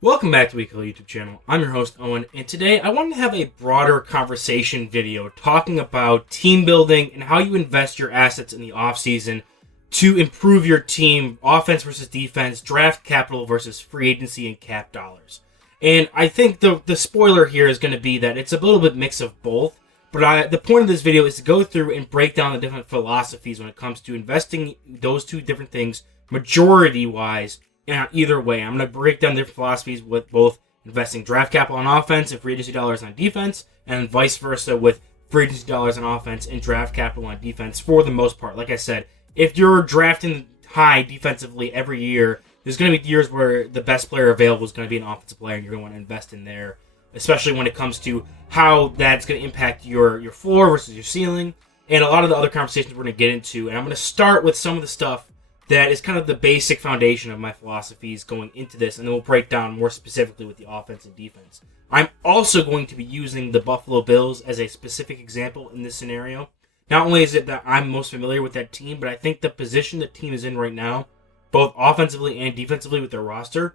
Welcome back to Weekly YouTube channel. I'm your host, Owen, and today I wanted to have a broader conversation video talking about team building and how you invest your assets in the offseason to improve your team, offense versus defense, draft capital versus free agency and cap dollars. And I think the spoiler here is going to be that it's a little bit mix of both, but the point of this video is to go through and break down the different philosophies when it comes to investing those two different things majority-wise. Either way, I'm going to break down different philosophies with both investing draft capital on offense and free agency dollars on defense, and vice versa with free agency dollars on offense and draft capital on defense for the most part. Like I said, if you're drafting high defensively every year, there's going to be years where the best player available is going to be an offensive player, and you're going to want to invest in there, especially when it comes to how that's going to impact your floor versus your ceiling, and a lot of the other conversations we're going to get into. And I'm going to start with some of the stuff that is kind of the basic foundation of my philosophies going into this, and then we'll break down more specifically with the offense and defense. I'm also going to be using the Buffalo Bills as a specific example in this scenario. Not only is it that I'm most familiar with that team, but I think the position the team is in right now, both offensively and defensively with their roster,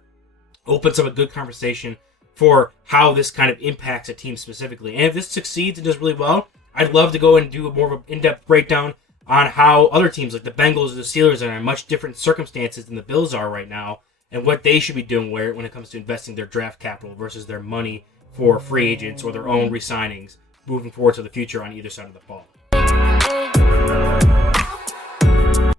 opens up a good conversation for how this kind of impacts a team specifically. And if this succeeds and does really well, I'd love to go and do a more of an in-depth breakdown on how other teams like the Bengals or the Steelers are in much different circumstances than the Bills are right now, and what they should be doing when it comes to investing their draft capital versus their money for free agents or their own re-signings moving forward to the future on either side of the ball.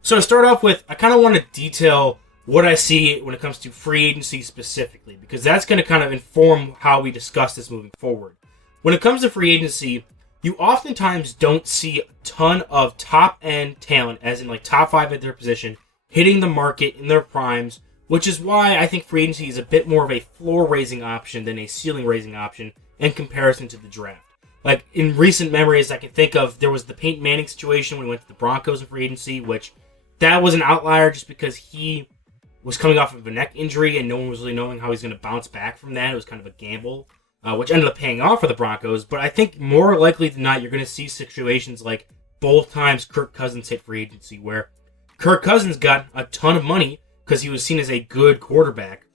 So to start off with, I kind of want to detail what I see when it comes to free agency specifically, because that's going to kind of inform how we discuss this moving forward. When it comes to free agency, you oftentimes don't see a ton of top-end talent, as in like top 5 at their position, hitting the market in their primes, which is why I think free agency is a bit more of a floor-raising option than a ceiling-raising option in comparison to the draft. Like, in recent memories, I can think of, there was the Peyton Manning situation when he went to the Broncos in free agency, which that was an outlier just because he was coming off of a neck injury and no one was really knowing how he's going to bounce back from that. It was kind of a gamble. Which ended up paying off for the Broncos. But I think more likely than not, you're going to see situations like both times Kirk Cousins hit free agency, where Kirk Cousins got a ton of money because he was seen as a good quarterback.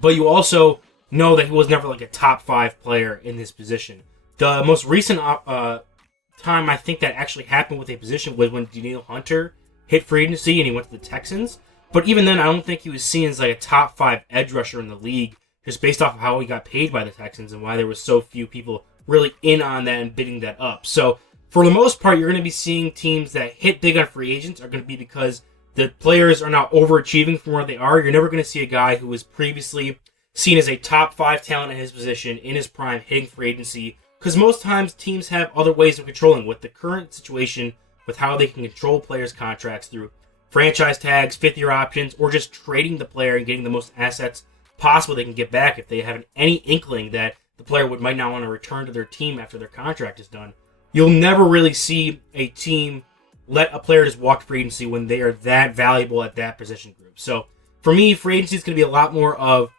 But you also know that he was never like a top 5 player in this position. The most recent time I think that actually happened with a position was when Danielle Hunter hit free agency and he went to the Texans. But even then, I don't think he was seen as like a top 5 edge rusher in the league, just based off of how he got paid by the Texans and why there was so few people really in on that and bidding that up. So, for the most part, you're going to be seeing teams that hit big on free agents are going to be because the players are now overachieving from where they are. You're never going to see a guy who was previously seen as a top 5 talent in his position, in his prime, hitting free agency, because most times teams have other ways of controlling. With the current situation, with how they can control players' contracts through franchise tags, 5th-year options, or just trading the player and getting the most assets possible they can get back if they have any inkling that the player might not want to return to their team after their contract is done. You'll never really see a team let a player just walk free agency when they are that valuable at that position group. So for me, free agency is going to be a lot more of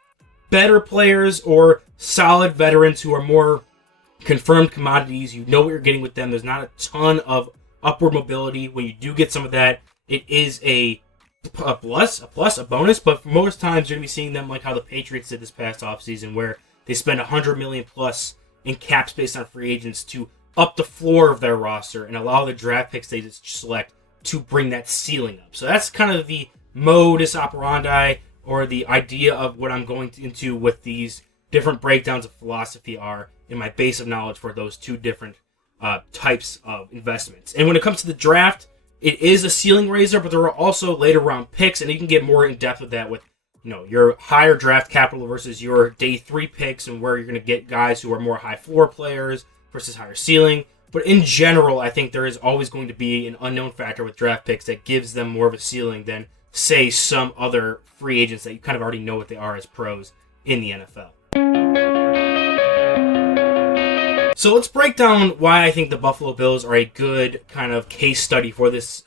better players or solid veterans who are more confirmed commodities. You know what you're getting with them. There's not a ton of upward mobility. When you do get some of that, it is a bonus, but for most times you're going to be seeing them like how the Patriots did this past offseason, where they spend $100 million plus in cap space on free agents to up the floor of their roster and allow the draft picks they just select to bring that ceiling up. So that's kind of the modus operandi, or the idea of what I'm going into with these different breakdowns of philosophy are in my base of knowledge for those two different types of investments. And when it comes to the draft, it is a ceiling raiser, but there are also later round picks, and you can get more in depth with that with, your higher draft capital versus your day 3 picks, and where you're going to get guys who are more high floor players versus higher ceiling. But in general, I think there is always going to be an unknown factor with draft picks that gives them more of a ceiling than, say, some other free agents that you kind of already know what they are as pros in the NFL. So let's break down why I think the Buffalo Bills are a good kind of case study for this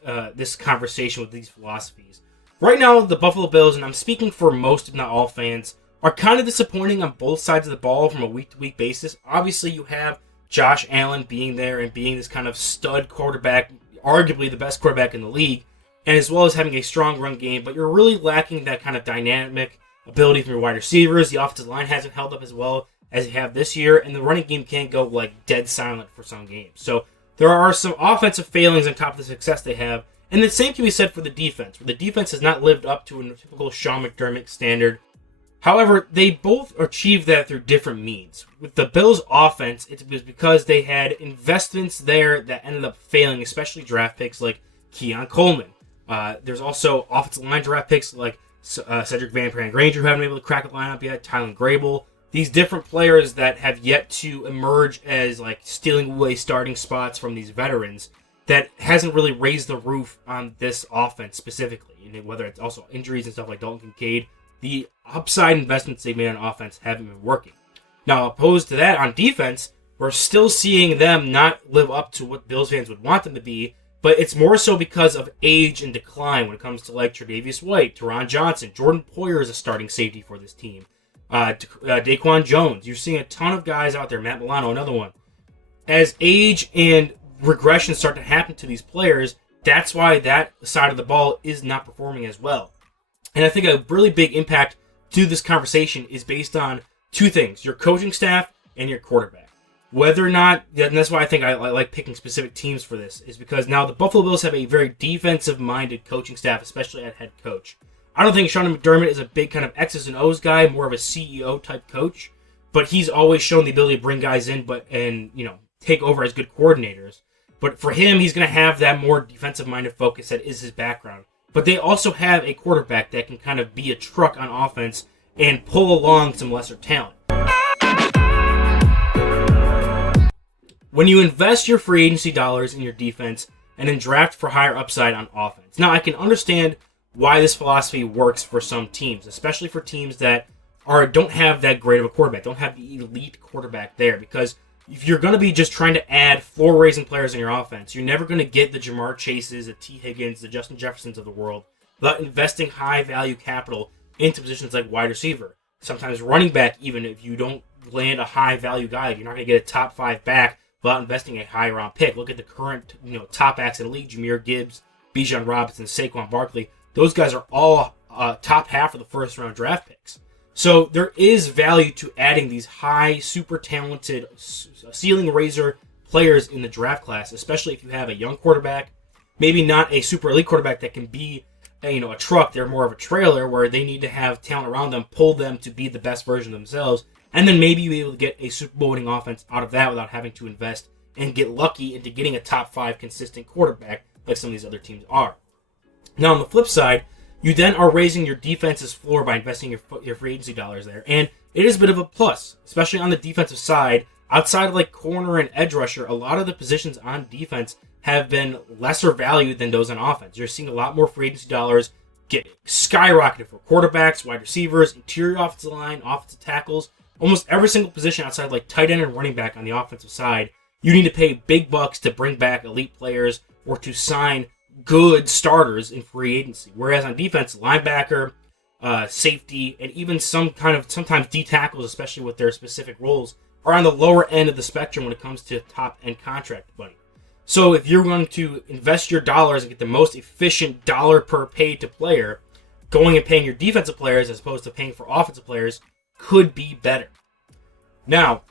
conversation with these philosophies. Right now, the Buffalo Bills, and I'm speaking for most, if not all fans, are kind of disappointing on both sides of the ball from a week-to-week basis. Obviously, you have Josh Allen being there and being this kind of stud quarterback, arguably the best quarterback in the league, and as well as having a strong run game, but you're really lacking that kind of dynamic ability from your wide receivers. The offensive line hasn't held up as well as they have this year, and the running game can't go like dead silent for some games. So there are some offensive failings on top of the success they have, and the same can be said for the defense, where the defense has not lived up to a typical Sean McDermott standard. However, they both achieved that through different means. With the Bills' offense, it was because they had investments there that ended up failing, especially draft picks like Keon Coleman. There's also offensive line draft picks like Cedric Van Pran-Granger, who haven't been able to crack a lineup yet, Tylen Grable. These different players that have yet to emerge as like stealing away starting spots from these veterans that hasn't really raised the roof on this offense specifically. And whether it's also injuries and stuff like Dalton Kincaid, the upside investments they made on offense haven't been working. Now, opposed to that, on defense, we're still seeing them not live up to what Bills fans would want them to be, but it's more so because of age and decline when it comes to like Tre'Davious White, Teron Johnson, Jordan Poyer is a starting safety for this team. Daquan Jones. You're seeing a ton of guys out there. Matt Milano, another one. As age and regression start to happen to these players, that's why that side of the ball is not performing as well. And I think a really big impact to this conversation is based on two things: your coaching staff and your quarterback. Whether or not, and that's why I think I like picking specific teams for this, is because now the Buffalo Bills have a very defensive-minded coaching staff, especially at head coach. I don't think Sean McDermott is a big kind of X's and O's guy, more of a CEO type coach, but he's always shown the ability to bring guys in and take over as good coordinators. But for him, he's going to have that more defensive-minded focus that is his background. But they also have a quarterback that can kind of be a truck on offense and pull along some lesser talent. When you invest your free agency dollars in your defense and then draft for higher upside on offense. Now, I can understand why this philosophy works for some teams, especially for teams that don't have that great of a quarterback, don't have the elite quarterback there. Because if you're going to be just trying to add floor-raising players in your offense, you're never going to get the Jamar Chases, the T. Higgins, the Justin Jeffersons of the world without investing high-value capital into positions like wide receiver. Sometimes running back, even if you don't land a high-value guy, you're not going to get a top 5 back without investing a high-round pick. Look at the current top backs in the league: Jahmyr Gibbs, Bijan Robinson, Saquon Barkley. Those guys are all top half of the first-round draft picks. So there is value to adding these high, super talented, ceiling raiser players in the draft class, especially if you have a young quarterback, maybe not a super elite quarterback that can be a truck. They're more of a trailer where they need to have talent around them, pull them to be the best version of themselves, and then maybe you'll be able to get a Super Bowl winning offense out of that without having to invest and get lucky into getting a top 5 consistent quarterback like some of these other teams are. Now, on the flip side, you then are raising your defense's floor by investing your free agency dollars there. And it is a bit of a plus, especially on the defensive side. Outside of like corner and edge rusher, a lot of the positions on defense have been lesser valued than those on offense. You're seeing a lot more free agency dollars get skyrocketed for quarterbacks, wide receivers, interior offensive line, offensive tackles. Almost every single position outside of like tight end and running back on the offensive side, you need to pay big bucks to bring back elite players or to sign good starters in free agency. Whereas on defense, linebacker, safety, and even sometimes D tackles, especially with their specific roles, are on the lower end of the spectrum when it comes to top end contract money. So if you're going to invest your dollars and get the most efficient dollar per paid to player, going and paying your defensive players as opposed to paying for offensive players could be better. Now,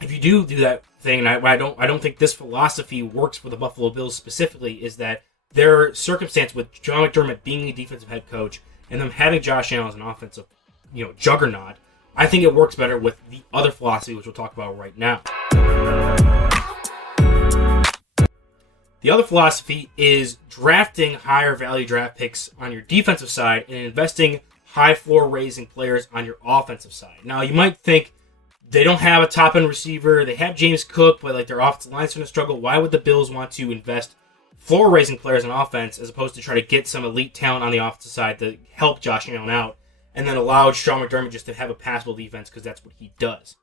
if you do that thing, and I don't think this philosophy works for the Buffalo Bills specifically, is that their circumstance with John McDermott being a defensive head coach and them having Josh Allen as an offensive, juggernaut, I think it works better with the other philosophy, which we'll talk about right now. The other philosophy is drafting higher value draft picks on your defensive side and investing high floor raising players on your offensive side. Now, you might think they don't have a top end receiver, they have James Cook, but like their offensive line's going to struggle. Why would the Bills want to invest floor-raising players on offense as opposed to try to get some elite talent on the offensive side to help Josh Allen out and then allow Sean McDermott just to have a passable defense because that's what he does?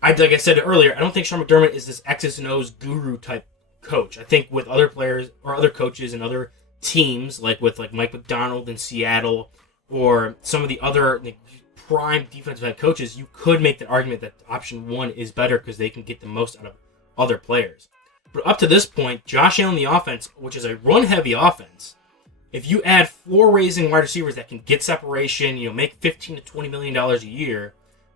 Like I said earlier, I don't think Sean McDermott is this X's and O's guru type coach. I think with other players or other coaches and other teams, like with Mike Macdonald in Seattle or some of the other prime defensive head coaches, you could make the argument that option 1 is better because they can get the most out of other players. But up to this point, Josh Allen, the offense, which is a run-heavy offense, If you add floor-raising wide receivers that can get separation, make $15 to $20 million a year,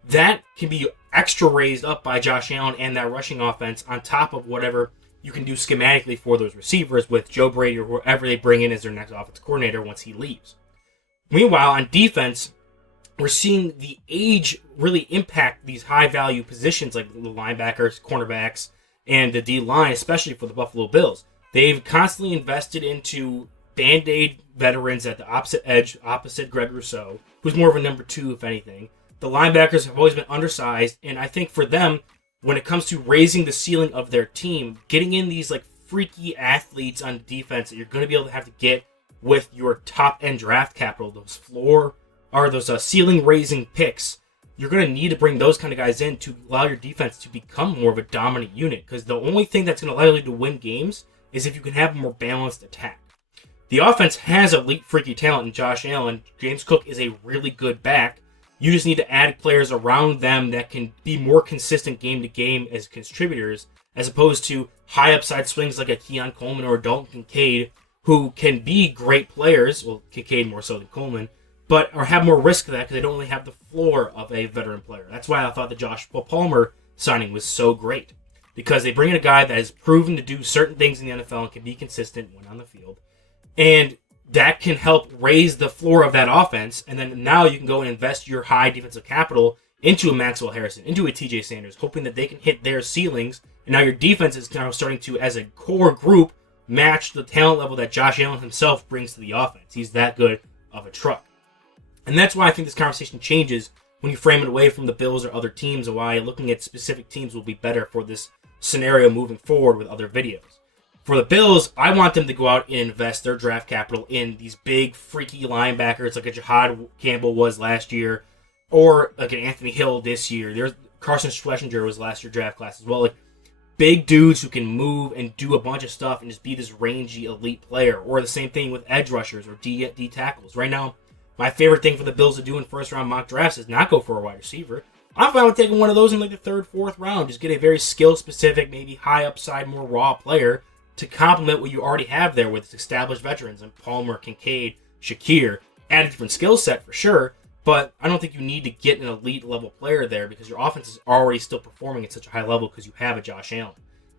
that can be extra raised up by Josh Allen and that rushing offense on top of whatever you can do schematically for those receivers with Joe Brady or whoever they bring in as their next offense coordinator once he leaves. Meanwhile, on defense, we're seeing the age really impact these high-value positions like the linebackers, cornerbacks, and the D-line, especially for the Buffalo Bills. They've constantly invested into Band-Aid veterans at the opposite edge, opposite Greg Rousseau, who's more of a number 2, if anything. The linebackers have always been undersized, and I think for them, when it comes to raising the ceiling of their team, getting in these like freaky athletes on defense that you're going to be able to have to get with your top-end draft capital, those ceiling-raising picks, you're going to need to bring those kind of guys in to allow your defense to become more of a dominant unit, because the only thing that's going to allow you to win games is if you can have a more balanced attack. The offense has elite freaky talent in Josh Allen. James Cook is a really good back. You just need to add players around them that can be more consistent game to game as contributors, as opposed to high upside swings like a Keon Coleman or a Dalton Kincaid, who can be great players, well, Kincaid more so than Coleman, but or have more risk of that because they don't really have the floor of a veteran player. That's why I thought the Josh Palmer signing was so great, because they bring in a guy that has proven to do certain things in the NFL and can be consistent when on the field, and that can help raise the floor of that offense, and then now you can go and invest your high defensive capital into a Maxwell Harrison, into a TJ Sanders, hoping that they can hit their ceilings, and now your defense is now starting to, as a core group, match the talent level that Josh Allen himself brings to the offense. He's that good of a truck. And that's why I think this conversation changes when you frame it away from the Bills or other teams, and why looking at specific teams will be better for this scenario moving forward with other videos. For the Bills, I want them to go out and invest their draft capital in these big, freaky linebackers like a Jahad Campbell was last year, or like an Anthony Hill this year. There's Carson Schlesinger was last year's draft class as well. Like big dudes who can move and do a bunch of stuff and just be this rangy elite player. Or the same thing with edge rushers or D tackles. Right now, my favorite thing for the Bills to do in first-round mock drafts is not go for a wide receiver. I'm fine with taking one of those in like the third, fourth round. Just get a very skill-specific, maybe high-upside, more raw player to complement what you already have there with established veterans and Palmer, Kincaid, Shakir. Add a different skill set for sure, but I don't think you need to get an elite level player there because your offense is already still performing at such a high level because you have a Josh Allen.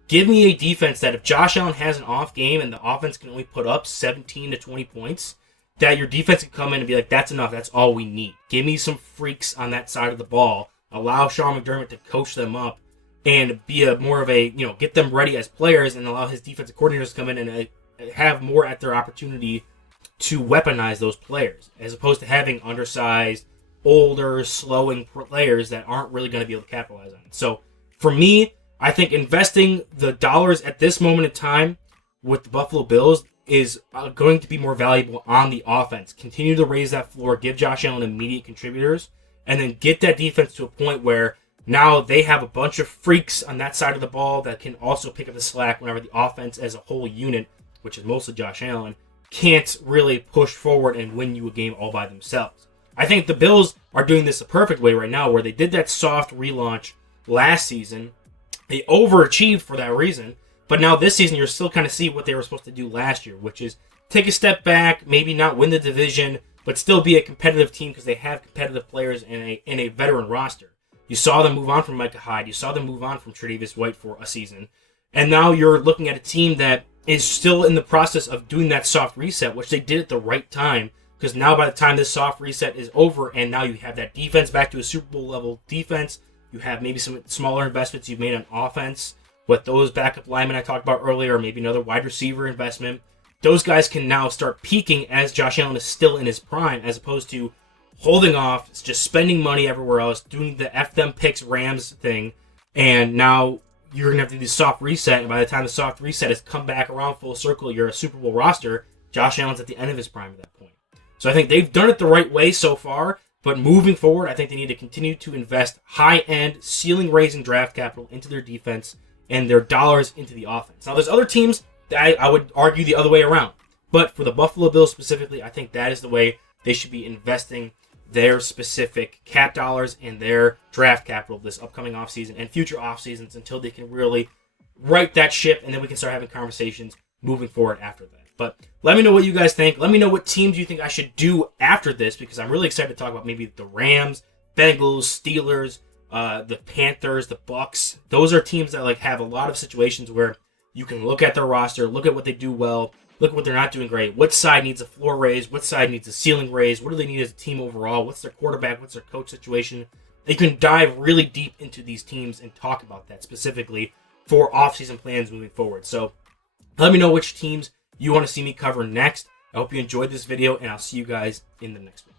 Give me a defense that if Josh Allen has an off game and the offense can only put up 17 to 20 points, that your defense can come in and be like, that's enough, that's all we need. Give me some freaks on that side of the ball. Allow Sean McDermott to coach them up and be more of a, get them ready as players, and allow his defensive coordinators to come in and have more at their opportunity to weaponize those players, as opposed to having undersized, older, slowing players that aren't really going to be able to capitalize on it. So for me, I think investing the dollars at this moment in time with the Buffalo Bills is going to be more valuable on the offense. Continue to raise that floor, give Josh Allen immediate contributors, and then get that defense to a point where now they have a bunch of freaks on that side of the ball that can also pick up the slack whenever the offense as a whole unit, which is mostly Josh Allen, can't really push forward and win you a game all by themselves. I think the Bills are doing this the perfect way right now, where they did that soft relaunch last season. They overachieved for that reason, but now this season you're still kind of see what they were supposed to do last year, which is take a step back, maybe not win the division, but still be a competitive team because they have competitive players in a veteran roster. You saw them move on from Micah Hyde. You saw them move on from Tre'Davious White for a season. And now you're looking at a team that is still in the process of doing that soft reset, which they did at the right time. Because now by the time this soft reset is over and now you have that defense back to a Super Bowl level defense, you have maybe some smaller investments you've made on offense with those backup linemen I talked about earlier, or maybe another wide receiver investment. Those guys can now start peaking as Josh Allen is still in his prime, as opposed to holding off, just spending money everywhere else, doing the F them picks Rams thing, and now you're going to have to do the soft reset, and by the time the soft reset has come back around full circle, you're a Super Bowl roster, Josh Allen's at the end of his prime at that point. So I think they've done it the right way so far, but moving forward, I think they need to continue to invest high-end, ceiling-raising draft capital into their defense and their dollars into the offense. Now, there's other teams that I would argue the other way around, but for the Buffalo Bills specifically, I think that is the way they should be investing their specific cap dollars and their draft capital this upcoming offseason and future offseasons until they can really right that ship, and then we can start having conversations moving forward after that. But let me know what you guys think. Let me know what teams you think I should do after this, because I'm really excited to talk about maybe the Rams, Bengals, Steelers, the Panthers, the Bucks. Those are teams that like have a lot of situations where you can look at their roster, look at what they do well, look at what they're not doing great. What side needs a floor raise? What side needs a ceiling raise? What do they need as a team overall? What's their quarterback? What's their coach situation? You can dive really deep into these teams and talk about that specifically for offseason plans moving forward. So let me know which teams you want to see me cover next. I hope you enjoyed this video, and I'll see you guys in the next one.